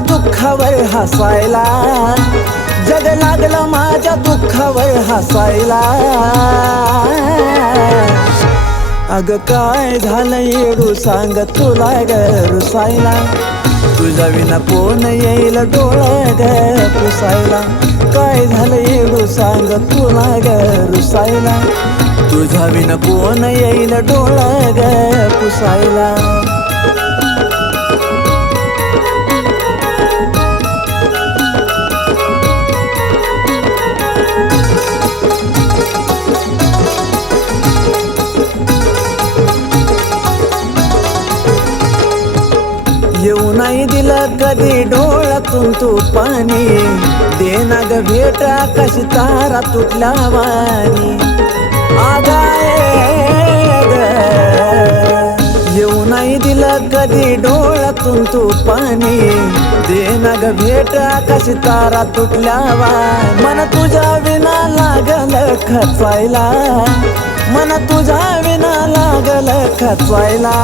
दुःखावर हसायला. जग लागलं माझ्या दुःखावर हसायला. अग काय झालं येडू सांग तुला ग रुसायला. तुझ्या विना कोण येईल डोळा ग पुसायला. काय झालं येडू सांग तुला ग रुसायला. तुझ्या विना कोण येईल डोळा ग पुसायला. येऊ नाही दिलं कधी डोळ्यातून तू पाणी देना ग भेट कशी तारा तुटल्या वाणी. आगाय ग. येऊ नाही दिलं कधी डोळ्यातून तू पाणी देना ग भेट कशी तारा तुटल्या वाणी. मन तुझ्या विना लागल खचवायला. मन तुझ्या विना लागल खचवायला.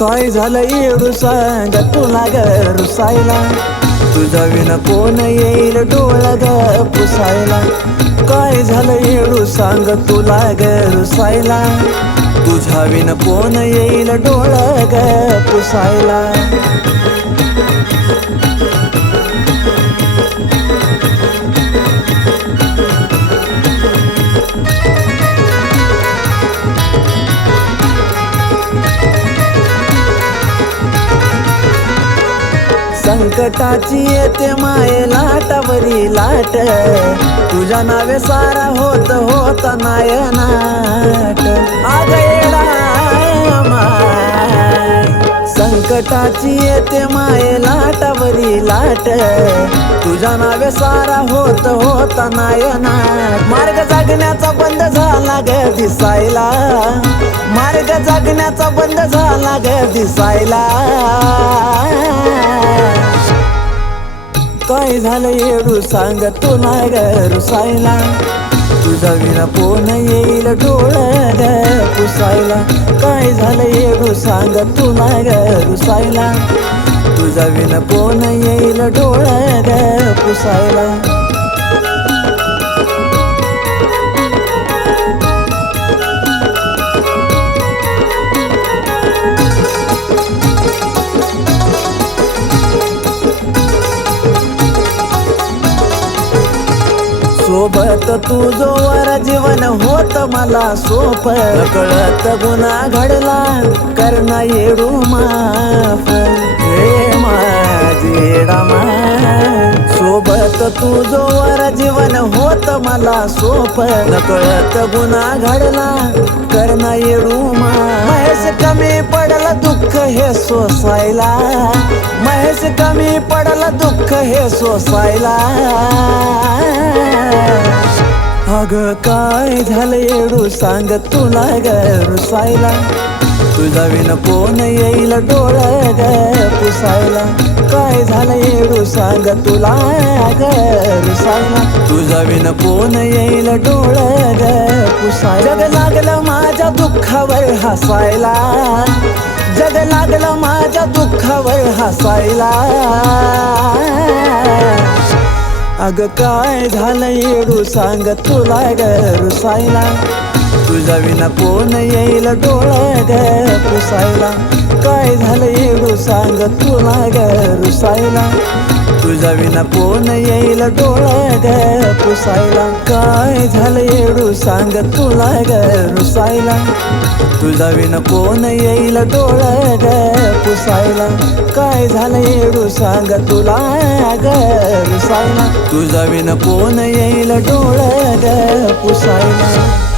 काय झालं येडू सांग तुला ग रुसायला? तुझा विना कोण येईल डोळा ग पुसायला? काय झालं येडू सांग तुला ग रुसायला? तुझ्या विना कोण येईल डोळा ग पुसायला? संकटाची येते माये लाटावरी लाट. तुझ्या नावे सारा होत होत नायनाट आग येडा संकटाची येते माये लाटावरी लाट. तुझ्या नावे सारा होत होत नायनाट मार्ग जागण्याचा बंद झाला ग दिसायला. मार्ग जागण्याचा बंद झाला ग दिसायला. काय झालं येडू? सांग तुला ग रुसायला. तुझा विना कोण येईल डोळ पुसायला. काय झालं येडू? सांग तू ग रुसायला. तुझा विना कोण येईल डोळ पुसायला. सोबत तुझोवर जीवन होत मला सोप. कळत गुन्हा घडला कर्ण येडू माफ. हे माझेडा रामा सोबत तुझोवर जीवन होत मला सोप. कळत गुन्हा घडला कर्ण येडू मा कमी पडलं दुःख हे सोसायला. कमी पडलं दुःख हे सोसायला. अग काय झालं येडू सांग तुला ग रुसायला. तुझा विन कोण येईल डोळ ग पुसायला. काय झालं येडू सांग तुला ग रुसायला. तुझा विन कोण येईल डोळ ग पुसायला. जग लागलं माझ्या दुःखावर हसायला. जग लागलं माझ्या दुःखावर हसायला. अग काय झालं येडू सांग तुला ग रुसायला तुझा विना कोण येईल डोळा ग पुसायला. काय झालं येडू सांग तुला ग रुसायला तुझा विना कोण येईल डोळ ग? पुसायला काय झालं येडू सांग तुला ग? रुसायला. तुझा विना कोण येईल डोळ ग? पुसायला काय झालं येडू सांग तुला ग? रुसायला. तुझा विना कोण येईल डोळ ग? पुसायला.